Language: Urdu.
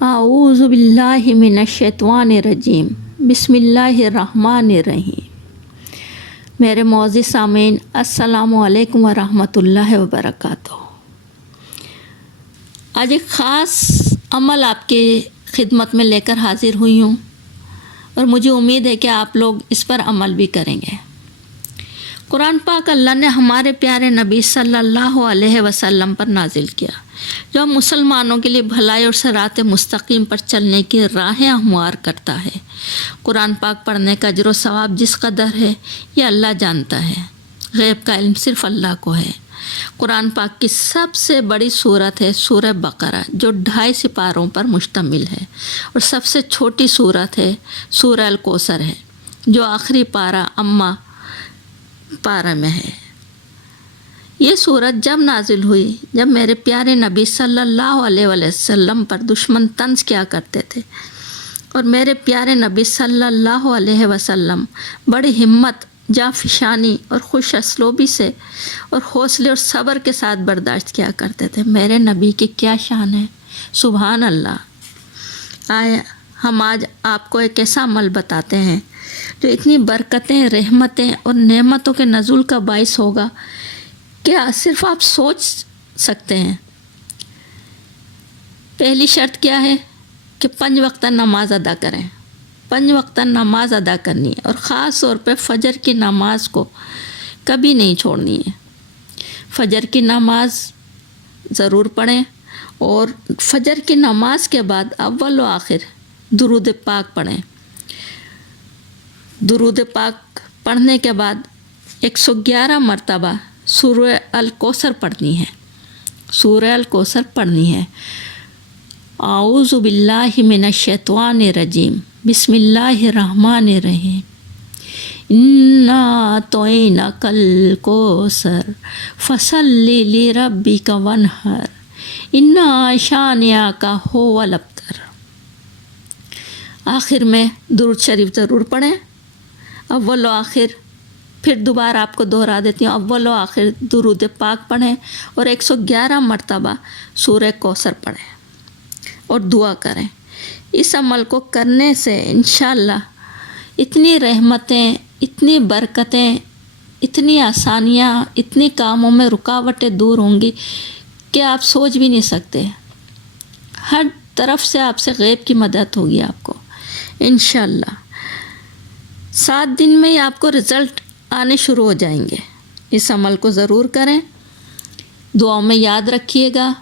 اعوذ باللہ من الشیطان الرجیم بسم اللہ الرحمن الرحیم۔ میرے معزز سامعین، السلام علیکم ورحمۃ اللہ وبرکاتہ۔ آج ایک خاص عمل آپ کی خدمت میں لے کر حاضر ہوئی ہوں اور مجھے امید ہے کہ آپ لوگ اس پر عمل بھی کریں گے۔ قرآن پاک اللہ نے ہمارے پیارے نبی صلی اللہ علیہ وسلم پر نازل کیا، جو مسلمانوں کے لیے بھلائی اور صراط مستقیم پر چلنے کی راہیں ہموار کرتا ہے۔ قرآن پاک پڑھنے کا اجر و ثواب جس قدر ہے یہ اللہ جانتا ہے، غیب کا علم صرف اللہ کو ہے۔ قرآن پاک کی سب سے بڑی سورت ہے سورہ بقرہ، جو 2.5 سپاروں پر مشتمل ہے، اور سب سے چھوٹی سورت ہے سورہ الکوثر ہے، جو آخری پارہ اما پارہ میں ہے۔ یہ سورت جب نازل ہوئی جب میرے پیارے نبی صلی اللہ علیہ وسلم پر دشمن طنز کیا کرتے تھے، اور میرے پیارے نبی صلی اللہ علیہ وسلم بڑی ہمت، جانفشانی اور خوش اسلوبی سے اور حوصلے اور صبر کے ساتھ برداشت کیا کرتے تھے۔ میرے نبی کی کیا شان ہے، سبحان اللہ۔ آئے ہم آج آپ کو ایک ایسا عمل بتاتے ہیں جو اتنی برکتیں، رحمتیں اور نعمتوں کے نزول کا باعث ہوگا کہ صرف آپ سوچ سکتے ہیں۔ پہلی شرط کیا ہے کہ 5 وقتہ نماز ادا کریں۔ 5 وقتہ نماز ادا کرنی ہے، اور خاص طور پہ فجر کی نماز کو کبھی نہیں چھوڑنی ہے۔ فجر کی نماز ضرور پڑھیں، اور فجر کی نماز کے بعد اول و آخر درود پاک پڑھیں۔ درود پاک پڑھنے کے بعد 111 مرتبہ سورہ الکوثر پڑھنی ہے۔ سورہ الکوثر پڑھنی ہے۔ اعوذ باللہ من الشیطان الرجیم بسم اللہ الرحمن الرحیم۔ انا اعطیناک الکوثر فصلی لربک وانحر ان شانئک ھو الابتر۔ آخر میں درود شریف ضرور پڑھیں، اول و آخر۔ پھر دوبارہ آپ کو دہرا دیتی ہوں، اول و آخر درود پاک پڑھیں، اور 111 مرتبہ سورہ کوثر پڑھیں اور دعا کریں۔ اس عمل کو کرنے سے انشاءاللہ اتنی رحمتیں، اتنی برکتیں، اتنی آسانیاں، اتنی کاموں میں رکاوٹیں دور ہوں گی کہ آپ سوچ بھی نہیں سکتے۔ ہر طرف سے آپ سے غیب کی مدد ہوگی آپ کو انشاءاللہ۔ 7 دن میں ہی آپ کو رزلٹ آنے شروع ہو جائیں گے۔ اس عمل کو ضرور کریں، دعاؤں میں یاد رکھیے گا۔